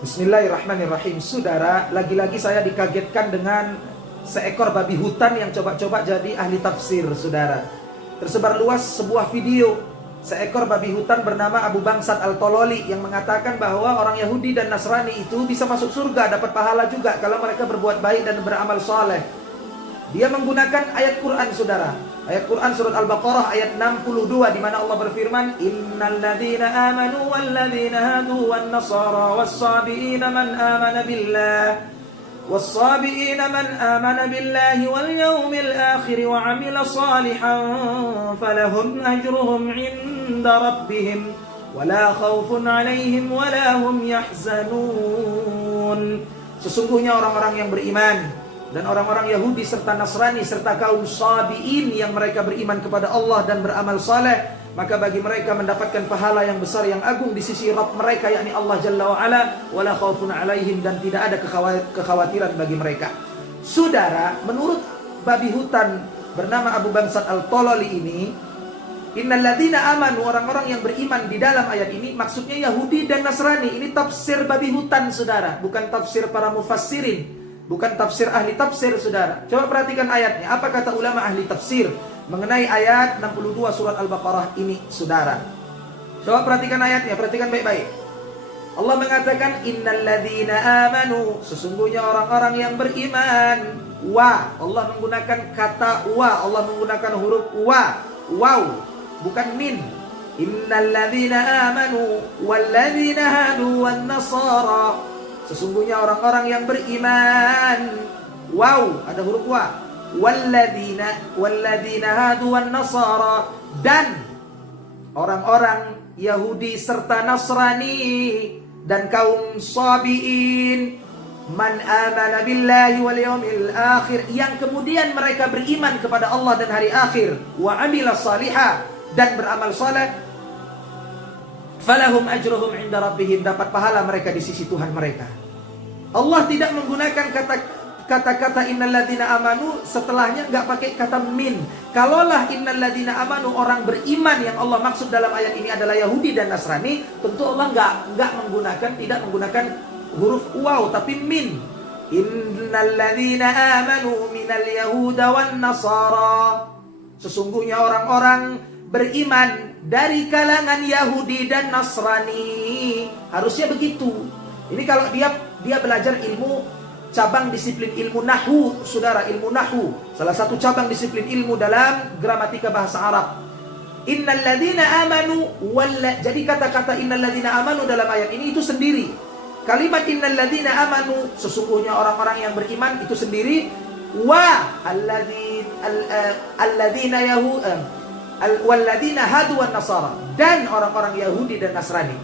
Bismillahirrahmanirrahim. Saudara, lagi-lagi saya dikagetkan dengan seekor babi hutan yang coba-coba jadi ahli tafsir, saudara. Tersebar luas sebuah video seekor babi hutan bernama Abu Bangsat Al-Tololi yang mengatakan bahwa orang Yahudi dan Nasrani itu bisa masuk surga, dapat pahala juga kalau mereka berbuat baik dan beramal soleh. Dia menggunakan ayat Quran, saudara. Ayat Quran surat Al-Baqarah ayat 62 di mana Allah berfirman, "Innal ladzina amanu wal ladzina hadu wan nasara was-sabiina man amana billah was-sabiina man amana billahi wal yawmil akhir wa 'amila shalihan falahum ajruhum 'inda rabbihim wala khaufun 'alaihim wala hum yahzanun." Sesungguhnya orang-orang yang beriman dan orang-orang Yahudi serta Nasrani serta kaum Sabi'in yang mereka beriman kepada Allah dan beramal saleh, maka bagi mereka mendapatkan pahala yang besar yang agung di sisi Rabb mereka, yakni Allah Jalla wa'ala, wala khaufun alaihim, dan tidak ada kekhawatiran bagi mereka. Saudara, menurut babi hutan bernama Abu Bangsat Al-Tololi ini, innal ladzina amanu, orang-orang yang beriman di dalam ayat ini maksudnya Yahudi dan Nasrani. Ini tafsir babi hutan, saudara, bukan tafsir para mufassirin, bukan tafsir ahli tafsir, saudara. Coba perhatikan ayatnya. Apa kata ulama ahli tafsir mengenai ayat 62 surat Al-Baqarah ini, saudara? Coba perhatikan ayatnya, perhatikan baik-baik. Allah mengatakan, innal ladzina amanu, sesungguhnya orang-orang yang beriman. Wa, Allah menggunakan kata wa, Allah menggunakan huruf wa, wow, bukan min. Innal ladzina amanu wal ladzina hadu wan nasara, sesungguhnya orang-orang yang beriman. Wow, ada huruf wa. Walladzina hadu wan nasara, dan orang-orang Yahudi serta Nasrani dan kaum Sabi'in. Man amana billahi wal yawmil akhir, yang kemudian mereka beriman kepada Allah dan hari akhir. Wa amila salihah, dan beramal saleh. Falahum ajruhum 'inda rabbihim, dapat pahala mereka di sisi Tuhan mereka. Allah tidak menggunakan kata-kata innal ladzina amanu, setelahnya enggak pakai kata min. Kalaulah innal ladzina amanu, orang beriman yang Allah maksud dalam ayat ini adalah Yahudi dan Nasrani, tentu Allah tidak menggunakan huruf waw tapi min. Innal ladzina amanu minal yahuda wan nasara, sesungguhnya orang-orang beriman dari kalangan Yahudi dan Nasrani. Harusnya begitu. Ini kalau dia belajar ilmu, cabang disiplin ilmu nahwu, saudara, ilmu nahwu, salah satu cabang disiplin ilmu dalam gramatika bahasa Arab. Innal ladzina amanu jadi kata-kata innal ladzina amanu dalam ayat ini itu sendiri. Kalimat innal ladzina amanu, sesungguhnya orang-orang yang beriman, itu sendiri. Wa alladzina walladzina hadu wan nasara, dan orang-orang Yahudi dan Nasrani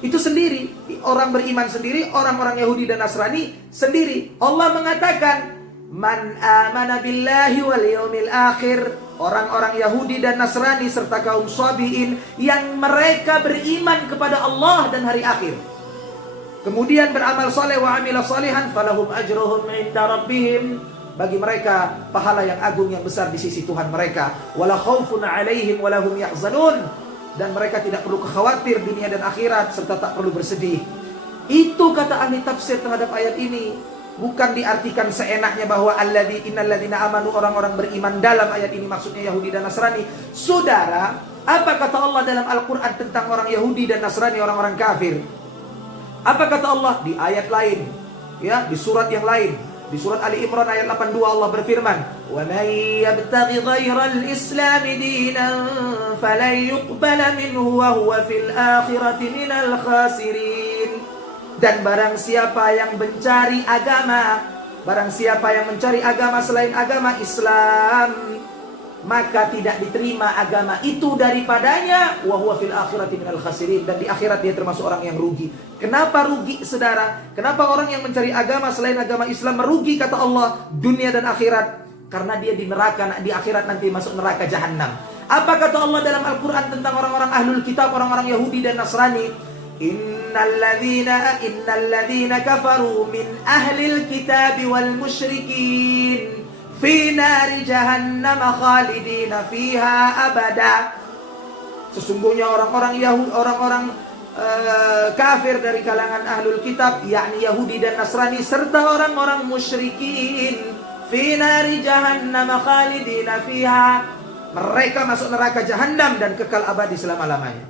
itu sendiri. Orang beriman sendiri, orang-orang Yahudi dan Nasrani sendiri. Allah mengatakan man amana billahi wal yawmil akhir, orang-orang Yahudi dan Nasrani serta kaum Sabi'in yang mereka beriman kepada Allah dan hari akhir, kemudian beramal saleh, wa amila salihan, falahum ajruhum 'inda rabbihim, bagi mereka pahala yang agung yang besar di sisi Tuhan mereka. Wala khaufun 'alaihim wala hum yahzanun, dan mereka tidak perlu khawatir dunia dan akhirat serta tak perlu bersedih. Itu kata ahli tafsir terhadap ayat ini. Bukan diartikan seenaknya bahwa innal ladzina amanu, orang-orang beriman dalam ayat ini maksudnya Yahudi dan Nasrani. Saudara, apa kata Allah dalam Al-Quran tentang orang Yahudi dan Nasrani, orang-orang kafir? Apa kata Allah di ayat lain, ya, di surat yang lain? Di surat Ali Imran ayat 82 Allah berfirman, "Wa may yabtaghi ghairal Islam dinan falan yuqbala minhu wa huwa fil akhirati minal khasirin." Dan barang siapa yang mencari agama selain agama Islam, maka tidak diterima agama itu daripadanya, wa huwa fil akhirati minal khasirin, dan di akhirat dia termasuk orang yang rugi. Kenapa rugi, saudara? Kenapa orang yang mencari agama selain agama Islam merugi, kata Allah, dunia dan akhirat? Karena dia di neraka, di akhirat nanti masuk neraka jahanam. Apa kata Allah dalam Al-Quran tentang orang-orang ahlul kitab, orang-orang Yahudi dan Nasrani? Innal ladzina kafaru min ahlil kitab wal musyrikin fi nari jahannam khalidina fiha abada. Sesungguhnya orang-orang Yahudi, orang-orang kafir dari kalangan ahlul kitab, yakni Yahudi dan Nasrani, serta orang-orang musyrikin, fi nari jahannam khalidina fiha, mereka masuk neraka jahanam dan kekal abadi selama-lamanya.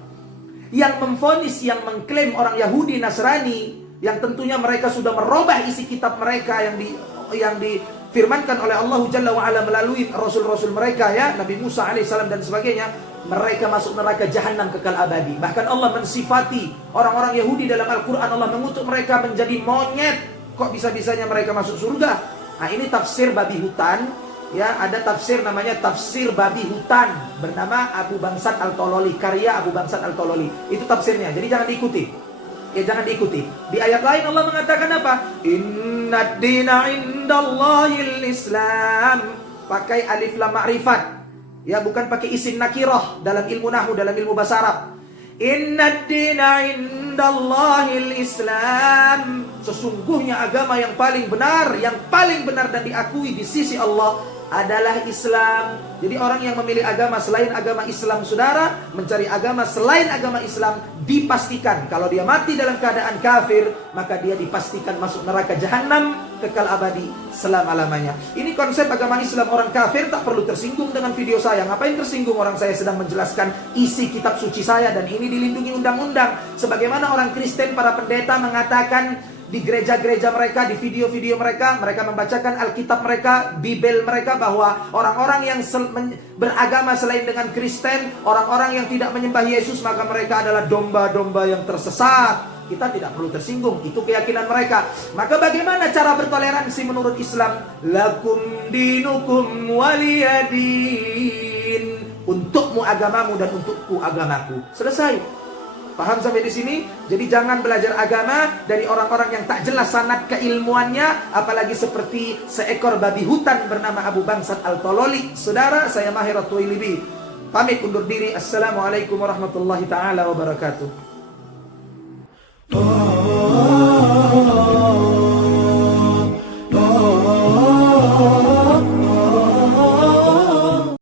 Yang memvonis, yang mengklaim orang Yahudi Nasrani, yang tentunya mereka sudah merubah isi kitab mereka yang difirmankan oleh Allah Jalla wa'ala melalui rasul-rasul mereka, ya, Nabi Musa alaihissalam dan sebagainya, mereka masuk neraka jahanam kekal abadi. Bahkan Allah mensifati orang-orang Yahudi dalam Al-Quran, Allah mengutuk mereka menjadi monyet. Kok bisa-bisanya mereka masuk surga? Nah, ini tafsir babi hutan, ya. Ada tafsir namanya tafsir babi hutan bernama Abu Bangsat Al-Tololi, karya Abu Bangsat Al-Tololi. Itu tafsirnya, jadi jangan diikuti. Ya, jangan diikuti. Di ayat lain Allah mengatakan apa? Innad dina indallahil Islam. Pakai alif lam ma'rifat. Ya, bukan pakai isim nakirah dalam ilmu nahwu, dalam ilmu bahasa Arab. Innad dina indallahil Islam. Sesungguhnya agama yang paling benar dan diakui di sisi Allah adalah Islam. Jadi orang yang memilih agama selain agama Islam, saudara, mencari agama selain agama Islam, dipastikan kalau dia mati dalam keadaan kafir, maka dia dipastikan masuk neraka jahanam kekal abadi selama-lamanya. Ini konsep agama Islam. Orang kafir tak perlu tersinggung dengan video saya. Ngapain tersinggung? Orang saya sedang menjelaskan isi kitab suci saya, dan ini dilindungi undang-undang. Sebagaimana orang Kristen, para pendeta mengatakan di gereja-gereja mereka, di video-video mereka, mereka membacakan Alkitab mereka, Bibel mereka, bahwa orang-orang yang beragama selain dengan Kristen, orang-orang yang tidak menyembah Yesus, maka mereka adalah domba-domba yang tersesat. Kita tidak perlu tersinggung, itu keyakinan mereka. Maka bagaimana cara bertoleransi menurut Islam? Lakum dinukum waliyadin. Untukmu agamamu dan untukku agamaku. Selesai. Paham sampai di sini? Jadi jangan belajar agama dari orang-orang yang tak jelas sanad keilmuannya, apalagi seperti seekor babi hutan bernama Abu Bangsat Al-Tololi. Saudara, saya Mahir At-Tuwailibi pamit undur diri. Assalamualaikum warahmatullahi taala wabarakatuh.